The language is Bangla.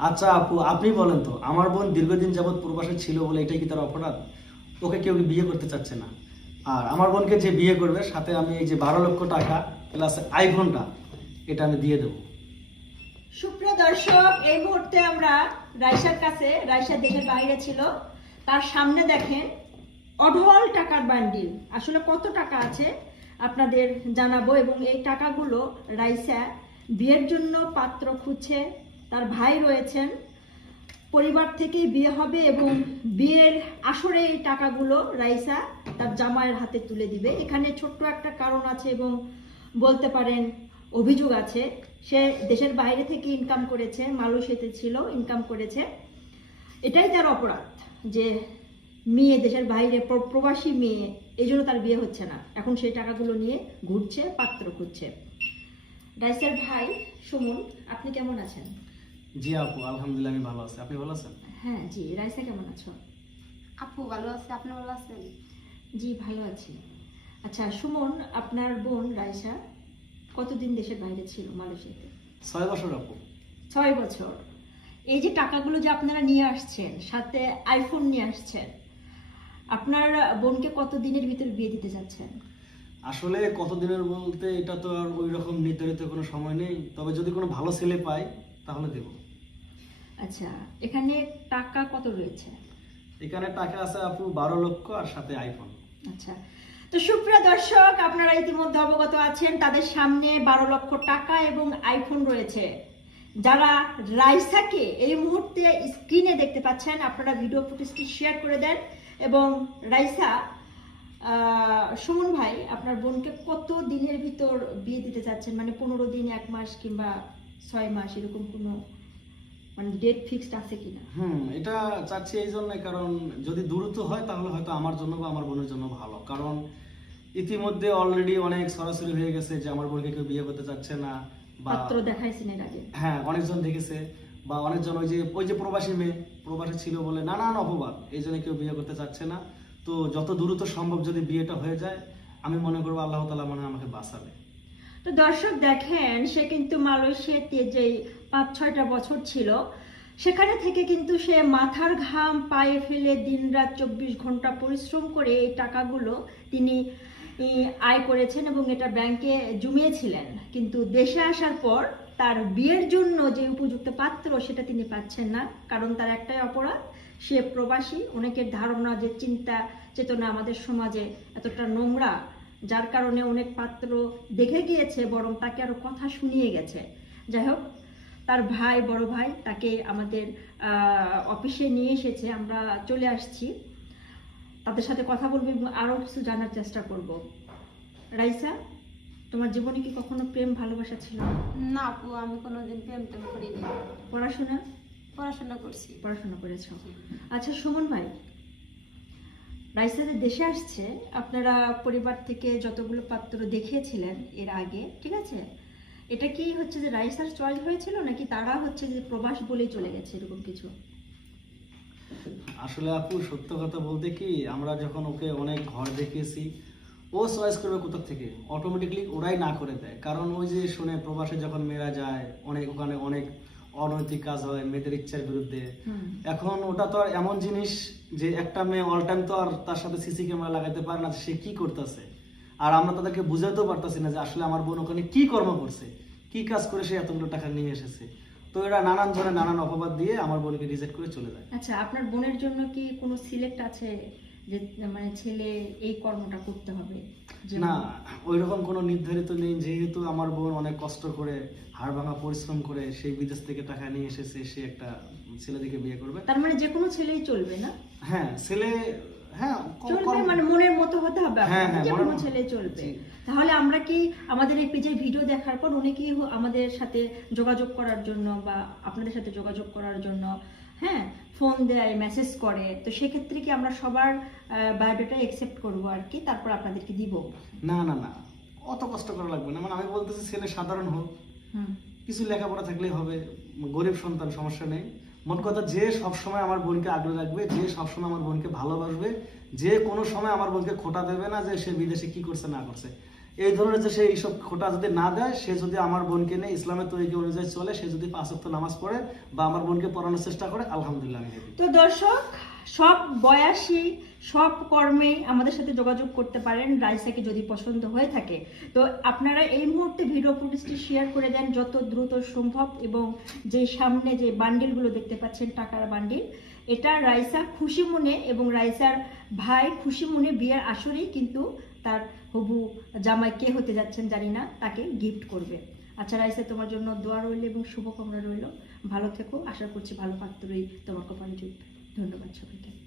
আচ্ছা আপু, আপনি বলেন তো, আমার বোন দীর্ঘদিন যাবৎ প্রবাসে ছিল বলে এটাই কি তার অপরাধ? ওকে কেউ বিয়ে করতে চাচ্ছে না। আর আমার বোনকে যে বিয়ে করবে, সাথে আমি এই যে বারো লক্ষ টাকা প্লাস আইফোনটা এটা আমি দিয়ে দেবো। সুপ্রিয় দর্শক, এই মুহূর্তে আমরা রাইসার কাছে রাইসা দেশের বাইরে ছিল। তার সামনে দেখেন, অঢল টাকার বান্ডিল। আসলে কত টাকা আছে আপনাদের জানাব, এবং এই টাকাগুলো রাইসা বিয়ের জন্য পাত্র খুঁজছে তার ভাই রয়েছেন। পরিবার থেকেই বিয়ে হবে এবং বিয়ের আসরে এই টাকাগুলো রাইসা তার জামাইয়ের হাতে তুলে দিবে। এখানে ছোট্ট একটা কারণ আছে এবং বলতে পারেন অভিযোগ আছে। সে দেশের বাইরে থেকে ইনকাম করেছে, মালয়েশিয়াতে ছিল ইনকাম করেছে। এটাই তার অপরাধ যে মেয়ে, দেশের বাইরে প্র- প্রবাসী মেয়ে, এই জন্য তার বিয়ে হচ্ছে না। এখন সেই টাকাগুলো নিয়ে ঘুরছে, পাত্র খুঁজছে। রাইসার ভাই, সুমন, আপনি কেমন আছেন? জি আপু আলহামদুলিল্লাহ আমি ভালো আছি। আপনি ভালো আছেন? হ্যাঁ জি রাইসা কেমন আছো? আপু ভালো আছে। আপনি ভালো আছেন? জি ভালো আছি। আচ্ছা সুমন আপনার বোন রাইসা কতদিন দেশের বাইরে ছিল মালয়েশিয়াতে? ছয় বছর আপু। ছয় বছর। এই যে টাকাগুলো যে আপনারা নিয়ে আসছেন সাথে আইফোন নিয়ে আসছেন আপনার বোনকে কত দিনের ভিতর বিয়ে দিতে যাচ্ছেন? আসলে কতদিনের বলতে এটা তো আর ওই রকম নির্ধারিত কোনো সময় নেই। তবে যদি কোনো ভালো ছেলে পাই তাহলে দেবো। আচ্ছা এখানে টাকা কত রয়েছে? এখানে টাকা আছে আপু বারো লক্ষ আর সাথে আইফোন আচ্ছা তো সুপ্রিয় দর্শক আপনারা ইতিমধ্যে অবগত আছেন তাদের সামনে বারো লক্ষ টাকা এবং আইফোন রয়েছে। যারা রাইসাকে এই মুহূর্তে স্ক্রিনে দেখতে পাচ্ছেন আপনারা ভিডিও ফুটেজটি শেয়ার করে দেন এবং রাইসা আহ, সুমন ভাই আপনার বোনকে কত দিনের ভিতর বিয়ে দিতে চাচ্ছেন? মানে পনেরো দিন এক মাস কিংবা ছয় মাস এরকম কোনো মানে ডেট ফিক্সড আছে কিনা? হুম এটা চাচ্ছি এই জন্য কারণ যদি দ্রুত হয় তাহলে হয়তো আমার জন্য বা আমার বোনের জন্য ভালো। কারণ ইতিমধ্যে অলরেডি অনেক সরাসরি হয়ে গেছে যে আমার বোনকে কেউ বিয়ে করতে চাচ্ছে না বা পাত্র দেখাইছেন এর আগে? হ্যাঁ অনেকজন দেখেছে বা অনেকজন ওই যে ওই যে প্রবাসী মেয়ে প্রবাসী ছিল বলে নানান অপবাদ এই জন্য কেউ বিয়ে করতে চাচ্ছে না। তো যত দ্রুত সম্ভব যদি বিয়েটা হয়ে যায় আমি মনে করব আল্লাহ তালা মনে আমাকে বাঁচাবে। তো দর্শক দেখেন, সে কিন্তু মালয়েশিয়াতে যে পাঁচ, ছয়টা বছর ছিল। সেখানে থেকে কিন্তু সে মাথার ঘাম পায়ে ফেলে দিনরাত চব্বিশ ঘণ্টা পরিশ্রম করে এই টাকাগুলো তিনি আয় করেছেন এবং এটা ব্যাংকে জমিয়েছিলেন। কিন্তু দেশে আসার পর তার বিয়ের জন্য যে উপযুক্ত পাত্র সেটা তিনি পাচ্ছেন না, কারণ তার একটাই অপরাধ, সে প্রবাসী। অনেকের ধারণা যে চিন্তা, চেতনা আমাদের সমাজে এতটা নোংরা। যার কারণে অনেক পাত্র দেখে গিয়েছে বরং তাকে আরও কথা শুনিয়ে গেছে। যাই হোক তার ভাই বড় ভাই তাকে আমাদের অফিসে নিয়ে এসেছে। আমরা চলে আসছি। তাদের সাথে কথা বলব এবং আরও কিছু জানার চেষ্টা করব। রাইসা তোমার জীবনে কি কখনো প্রেম ভালোবাসা ছিল? না আপু আমি কোনোদিন প্রেম টেম করিনি। পড়াশোনা? পড়াশোনা করছি। পড়াশোনা করেছ। আচ্ছা সুমন ভাই রাইসা যে দেশে আসছে। আপনারা পরিবার থেকে যতগুলো পাত্র দেখিয়েছিলেন এর আগে, ঠিক আছে? এটা কি হচ্ছে যে রাইসার চয়েস হয়েছিল নাকি তারা হচ্ছে যে প্রবাস বলেই চলে গেছে এরকম কিছু? আসলে আপু, সত্য কথা বলতে কি, আমরা যখন ওকে অনেক ঘর দেখিয়েছি, ও চয়েস করবে কোথা থেকে? অটোমেটিকলি ওরাই না করে দেয়। কারণ ওই যে শুনে, প্রবাসে যখন মেয়েরা যায়, অনেক ওখানে অনেক অনৈতিক কাজ হয় মেয়েদের ইচ্ছার বিরুদ্ধে। এখন ওটা তো আর এমন জিনিস যে একটা মেয়ে অল টাইম তো আর তার সাথে সিসি ক্যামেরা লাগাতে পারে না সে কি করতেছে? আর আমরা তাদেরকে বুঝাতেও পারতাছি না যে আসলে আমার বোন ওখানে কি কর্ম করছে কি কাজ করে সে এতগুলো টাকা নিয়ে এসেছে। তো এরা নানান ধরনের নানান অপবাদ দিয়ে আমার বোনকে রিজেক্ট করে চলে যায়। আচ্ছা আপনার বোনের জন্য কি কোনো সিলেক্ট আছে যে মানে ছেলে এই কর্মটা করতে হবে। না ওই রকম কোনো নির্ধারিত নেই যেহেতু আমার বোন অনেক কষ্ট করে হাড় ভাঙা পরিশ্রম করে সেই বিদেশ থেকে টাকা নিয়ে এসেছে সে একটা ছেলেদিকে বিয়ে করবে। তার মানে যে কোনো ছেলেই চলবে না? হ্যাঁ ছেলে হ্যাঁ চলবে মানে মনের মতো হতে হবে। হ্যাঁ, হ্যাঁ, যে কোনো ছেলে চলবে। তাহলে আমরা কি আমাদের এই পেজের ভিডিও দেখার পর অনেকেই আমাদের সাথে যোগাযোগ করার জন্য বা আপনাদের সাথে যোগাযোগ করার জন্য হ্যাঁ ফোন দেয় মেসেজ করে। তো সেক্ষেত্রে কি আমরা সবার বায়োডাটা একসেপ্ট করব আর কি? তারপর আপনাদেরকে দিব। না না না। অত কষ্ট করা লাগবে না। মানে আমি বলতেছি ছেলে সাধারণ হোক। কিছু লেখাপড়া থাকলেই হবে। গরিব সন্তান সমস্যা নেই। মন কথা যে সবসময় আমার বোনকে আগ্রহ রাখবে যে সবসময় আমার বোনকে ভালোবাসবে যে কোনো সময় আমার বোনকে খোটা দেবে না যে সে বিদেশে কি করছে না করছে। এই ধরনের যে সে এইসব খোটা যদি না দেয়, সে যদি আমার বোনকে নিয়ে ইসলামের তৈরি অনুযায়ী চলে, সে যদি পাঁচ ওয়াক্ত নামাজ পড়ে বা আমার বোনকে পড়ানোর চেষ্টা করে, আলহামদুলিল্লাহ আমি তো দর্শক, সব বয়সী, সব কর্মে আমাদের সাথে যোগাযোগ করতে পারেন রাইসাকে যদি পছন্দ হয়ে থাকে। তো আপনারা এই মুহূর্তে ভিডিও ফুটেজটি শেয়ার করে দেন যত দ্রুত সম্ভব এবং যে সামনে যে বান্ডিলগুলো দেখতে পাচ্ছেন, টাকার বান্ডিল এটা রাইসা খুশি মনে এবং রাইসার ভাই খুশি মনে বিয়ের আসরেই কিন্তু তার হবু জামাই কে হতে যাচ্ছেন জানি না, তাকে গিফট করবে। আচ্ছা রাইসে, তোমার জন্য দোয়া রইল এবং শুভকামনা রইল। ভালো থেকো, আশা করছি ভালো পাত্রই তোমার কপালে জুটবে। ধন্যবাদ সবাইকে।